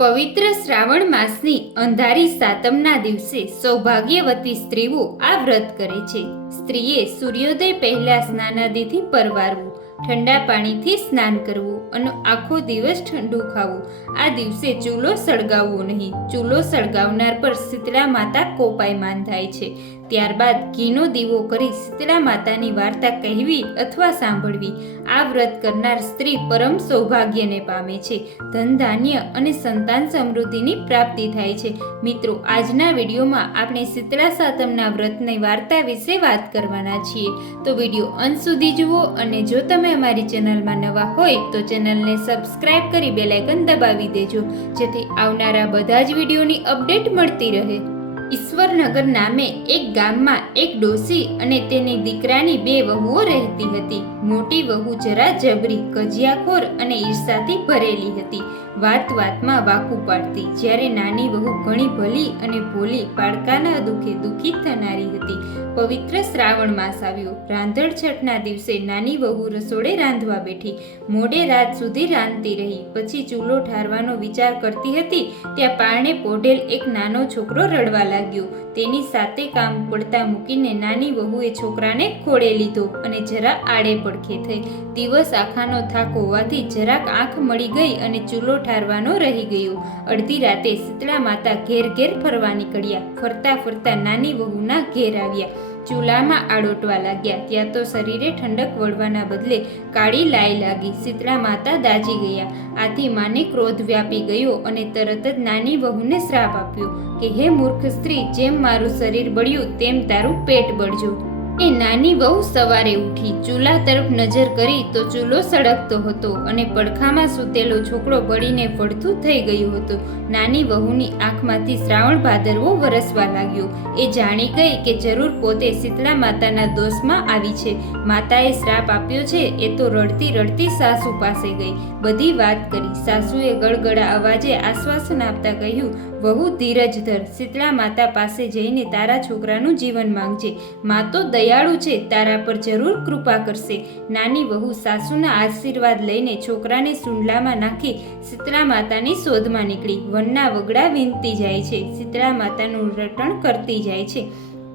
પવિત્ર શ્રાવણ માસની અંધારી સાતમના દિવસે સૌભાગ્યવતી સ્ત્રીઓ આ વ્રત કરે છે. સ્ત્રીએ સૂર્યોદય પહેલા સ્નાનાદિથી પરવારવું, ઠંડા પાણીથી સ્નાન કરવું અને આખો દિવસ ઠંડુ ખાવું. આ દિવસે ચૂલો સળગાવવો નહીં. ચૂલો સળગાવનાર પર શીતળા માતા કોપાયમાન થાય છે. ત્યારબાદ ઘીનો દીવો કરી શીતળા માતાની વાર્તા કહેવી અથવા સાંભળવી. આ વ્રત કરનાર સ્ત્રી પરમ સૌભાગ્યને પામે છે. ધન ધાન્ય અને સંતાન સમૃદ્ધિની પ્રાપ્તિ થાય છે. મિત્રો, આજના વિડીયોમાં આપણે શીતળા સાતમના વ્રતની વાર્તા વિશે વાત કરવાના છીએ. તો વિડીયો અંત સુધી જુઓ અને જો તમે અમારી ચેનલમાં નવા હોય તો ચેનલને સબસ્ક્રાઇબ કરી બેલ આઇકન દબાવી દેજો, જેથી આવનારા બધા જ વિડીયોની અપડેટ મળતી રહે. ઈશ્વરનગર નામે એક ગામમાં એક ડોસી અને તેની દીકરાની બે વહુઓ રહેતી હતી. મોટી વહુ જરા જબરી, કજિયાખોર અને ઈર્ષાથી ભરેલી હતી. વાત વાતમાં વાકું પાડતી, જ્યારે નાની વહુ ઘણી ભલી અને ભોલી, પાડકાના દુઃખે દુઃખી થનારી હતી. પવિત્ર શ્રાવણ માસ આવ્યો. રાંધણ છઠના દિવસે નાની વહુ રસોડે રાંધવા બેઠી. મોડે રાત સુધી રાંધતી રહી. પછી ચૂલો ઠારવાનો વિચાર કરતી હતી ત્યાં પારણે પોઢેલ એક નાનો છોકરો રડવા લાગ્યો. તેની સાથે કામ પડતા મૂકીને નાની વહુએ છોકરાને ખોળે લીધો અને જરા આડે પડખે થઈ. દિવસ આખાનો થાક હોવાથી જરાક આંખ મળી ગઈ અને ચૂલો ઠારવાનો રહી ગયો. અડધી રાતે શીતળા માતા ઘેર ઘેર ફરવા નીકળ્યા. ફરતા ફરતા નાની વહુના ઘેર આવ્યા. ચૂલામાં આડોટવા લાગ્યા. ત્યાં તો શરીરે ઠંડક વળવાના બદલે કાળી લાઈ લાગી. શીતળા માતા દાજી ગયા. આથી માને ક્રોધ વ્યાપી ગયો અને તરત જ નાની વહુને શ્રાપ આપ્યો કે હે મૂર્ખ સ્ત્રી, જેમ મારું શરીર બળ્યું તેમ તારું પેટ બળજો. એ નાની વહુ સવારે ઉઠી. ચૂલા તરફ નજર કરી તો ચૂલો સળગતો હતો અને પડખામાં સૂતેલો છોકરો બળીને ફળથું થઈ ગયું હતું. નાની વહુની આંખમાંથી શ્રાવણ ભાદરવો વરસવા લાગ્યો. એ જાણી ગઈ કે જરૂર પોતે શીતળા માતાના દોષમાં આવી છે. માતાએ શ્રાપ આપ્યો છે એ તો રડતી રડતી સાસુ પાસે ગઈ. બધી વાત કરી. સાસુએ ગળગળા અવાજે આશ્વાસન આપતા કહ્યું, વહુ ધીરજ ધર, શીતળા માતા પાસે જઈને તારા છોકરાનું જીવન માંગજે. મા તો દયાળુ છે, તારા પર જરૂર કૃપા કરશે. નાની વહુ સાસુના આશીર્વાદ લઈને છોકરાને સુંડલામાં નાખી શીતળા માતાની શોધમાં નીકળી. વનના વગડા વીંધતી જાય છે. શીતળા માતાનું રટણ કરતી જાય છે.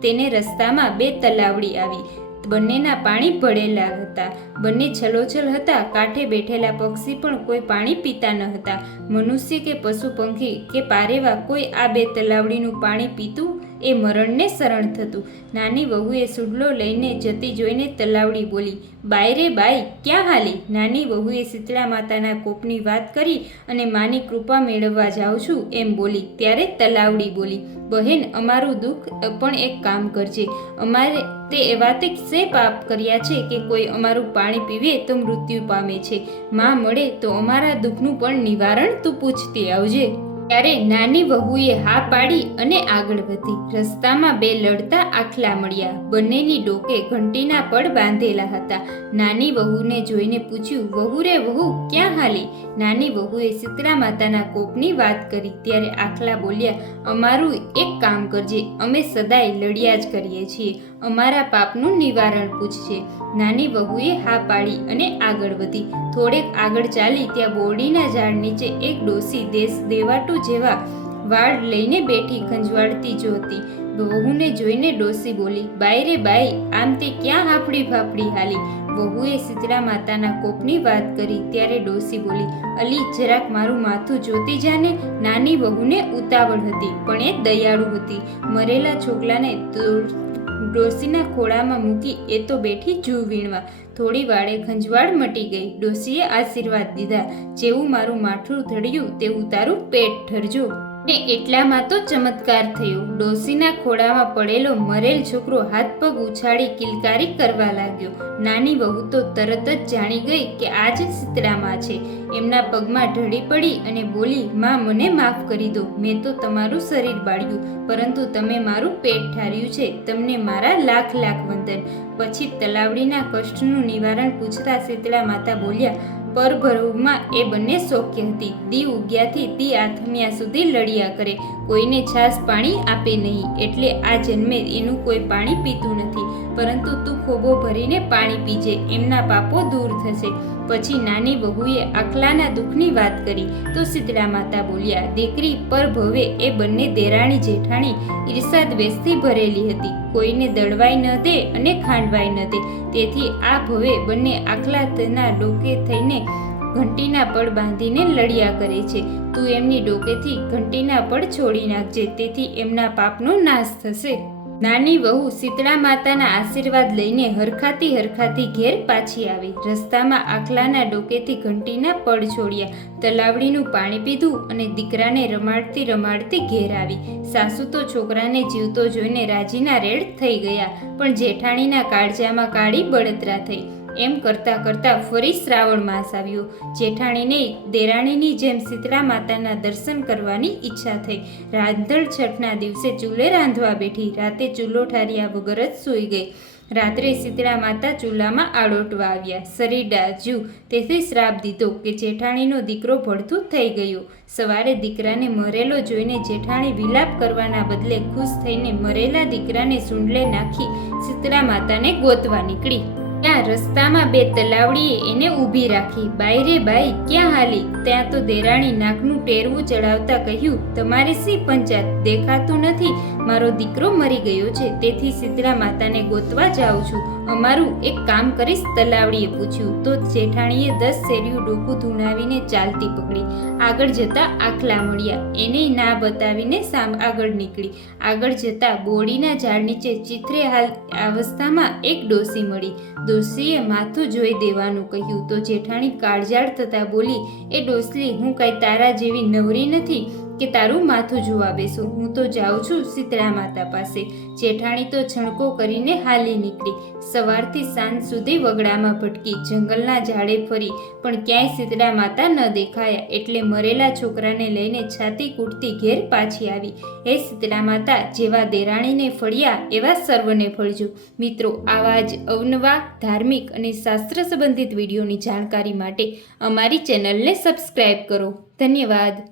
તેને રસ્તામાં બે તલાવડી આવી. બંનેના પાણી ભળેલા હતા. બંને છલોછલ હતા. કાંઠે બેઠેલા પક્ષી પણ કોઈ પાણી પીતા ન હતા. મનુષ્ય કે પશુ પંખી કે પારેવા કોઈ આ બે તલાવડીનું પાણી પીતું એ મરણને શરણ થતું. નાની વહુએ સુડલો લઈને જતી જોઈને તલાવડી બોલી, બાય રે બાય, ક્યાં હાલી? નાની વહુએ શીતળા માતાના કોપની વાત કરી અને માની કૃપા મેળવવા જાઉં છું એમ બોલી. ત્યારે તલાવડી બોલી, બહેન, અમારું દુઃખ પણ એક કામ કરજે. અમારે તે એવા તે શે પાપ કર્યા છે કે કોઈ અમારું પાણી પીવે તો મૃત્યુ પામે છે. માં મળે તો અમારા દુઃખનું પણ નિવારણ તું પૂછતી આવજે. ત્યારે નાની વહુએ હા પાડી અને આગળ વધી. રસ્તામાં બે લડતા આખલા મળ્યા. બંનેની ડોકે ઘંટીના પડ બાંધેલા હતા. નાની વહુને જોઈને પૂછ્યું, વહુ રે વહુ, ક્યાં હાલી? નાની વહુએ શીતળા માતાના કોપની વાત કરી. ત્યારે આખલા બોલ્યા, અમારું એક કામ કરજે, અમે સદાય લડ્યા જ કરીએ છીએ. અમારા પાપનું નિવારણ પૂછજે. નાની વહુએ હા પાડી અને આગળ વધી. થોડેક આગળ ચાલી ત્યાં બોરડીના ઝાડ નીચે એક ડોસી દેવાટુ જેવા વાળ લઈને બેઠી ખંજવાળતી જોતી. વહુને જોઈને ડોસી બોલી, બાય રે બાય, આમ તે ક્યાં હાફડી ફાફડી હાલી? વહુએ શીતળા માતાના કોપની વાત કરી. ત્યારે ડોસી બોલી, અલી, જરાક મારું માથું જોતી જાને. નાની વહુને ઉતાવળ હતી પણ એ દયાળુ હતી. મરેલા છોકલાને ડોસીના ખોળામાં મૂકી એ તો બેઠી જૂ વીણવા. થોડી વાળે ખંજવાળ મટી ગઈ. ડોસીએ આશીર્વાદ દીધા, જેવું મારું માથું ધડ્યું તેવું તારું પેટ ઠરજો. ને એટલામાં તો ચમત્કાર થયો. ડોસીના ખોળામાં પડેલો મરેલ છોકરો હાથ પગ ઉછાળી કિલકારી કરવા લાગ્યો. નાની વહુ તો તરત જ જાણી ગઈ કે આ જ શીતળામાં છે. એમના પગમાં ઢળી પડી અને બોલી, માં, મને માફ કરી દો. મેં તો તમારું શરીર બાળ્યું, પરંતુ તમે મારું પેટ ઠાર્યું છે. તમને મારા લાખ લાખ વંદન. પછી તલાવડીના કષ્ટનું નિવારણ પૂછતા શીતળા માતા બોલ્યા, પરભરમાં એ બંને શોક્ય હતી. દી ઉગ્યાથી દી આથમ્યા સુધી લડ્યા કરે. કોઈને છાશ પાણી આપે નહીં, એટલે આ જન્મે એનું કોઈ પાણી પીતું નથી. પરંતુ તું ખોબો ભરીને પાણી પીજે, એમના પાપો દૂર થશે. પછી નાની વહુએ આખલાના દુઃખની વાત કરી તો શીતળા માતા બોલ્યા, દીકરી પર ભવે એ બંને દેરાણી જેઠાણી ઈર્ષા દ્વેષથી ભરેલી હતી, કોઈને દળવાઈ ન દે અને ખાંડવાઈ ન દે. તેથી આ ભવે બંને આખલાના ડોકે થઈને ઘંટીના પડ બાંધીને લડ્યા કરે છે. તું એમની ડોકેથી ઘંટીના પડ છોડી નાખજે, તેથી એમના પાપનો નાશ થશે. નાની વહુ શીતળા માતાના આશીર્વાદ લઈને હરખાતી ઘેર પાછી આવી. રસ્તામાં આખલાના ડોકેથી ઘંટીના પડ છોડ્યા, તલાવડીનું પાણી પીધું અને દીકરાને રમાડતી ઘેર આવી. સાસુ તો છોકરાને જીવતો જોઈને રાજીના રેડ થઈ ગયા, પણ જેઠાણીના કાળજામાં કાળી બળતરા થઈ. એમ કરતાં ફરી શ્રાવણ માસ આવ્યો. જેઠાણીને દેરાણીની જેમ શીતળા માતાના દર્શન કરવાની ઈચ્છા થઈ. રાંધણ છઠના દિવસે ચૂલે રાંધવા બેઠી. રાતે ચૂલો ઠાર્યા વગર જ સૂઈ ગઈ. રાત્રે શીતળા માતા ચૂલામાં આળોટવા આવ્યા. શરીર દાઝ્યું, તેથી શ્રાપ દીધો કે જેઠાણીનો દીકરો ભડથું થઈ ગયો. સવારે દીકરાને મરેલો જોઈને જેઠાણી વિલાપ કરવાના બદલે ખુશ થઈને મરેલા દીકરાને સૂંડલે નાખી શીતળા માતાને ગોતવા નીકળી. ત્યાં રસ્તામાં બે તલાવડીએ એને ઊભી રાખી. બાઈ રે બાઈ, ક્યાં હાલી? ત્યાં તો દેરાણી નાકનું ટેરવું ચડાવતા કહ્યું, તમારે શી પંચાયત? દેખાતું નથી, મારો દીકરો મરી ગયો છે, તેથી શીતળા માતાને ગોતવા જાઉં છું. અમારું એક કામ કરીશ? તલાવડીએ પૂછ્યું. તો જેઠાણીએ 10 શેરીયું ડોકું ધૂણાવીને ચાલતી પકડી. આગળ જતા આખલા મળ્યા. એને ના બતાવીને આગળ નીકળી. આગળ જતા બોડીના ઝાડ નીચે ચીથરે હાલ અવસ્થામાં એક ડોસી મળી. ડોસીએ માથું જોઈ દેવાનું કહ્યું તો જેઠાણી કાળજાળ થતા બોલી, એ ડોસલી, હું કઈ તારા જેવી નવરી નથી કે તારું માથું જોવા બેસું. હું તો જાઉં છું શીતળા માતા પાસે. જેઠાણી તો છણકો કરીને હાલી નીકળી. સવારથી સાંજ સુધી વગડામાં ભટકી, જંગલના ઝાડે ફરી, પણ ક્યાંય શીતળા માતા ન દેખાયા. એટલે મરેલા છોકરાને લઈને છાતી કૂટતી ઘેર પાછી આવી. હે શીતળા માતા, જેવા દેરાણીને ફળ્યા એવા સર્વને ફળજો. મિત્રો, આવા જ અવનવા ધાર્મિક અને શાસ્ત્ર સંબંધિત વિડીયોની જાણકારી માટે અમારી ચેનલને સબસ્ક્રાઈબ કરો. ધન્યવાદ.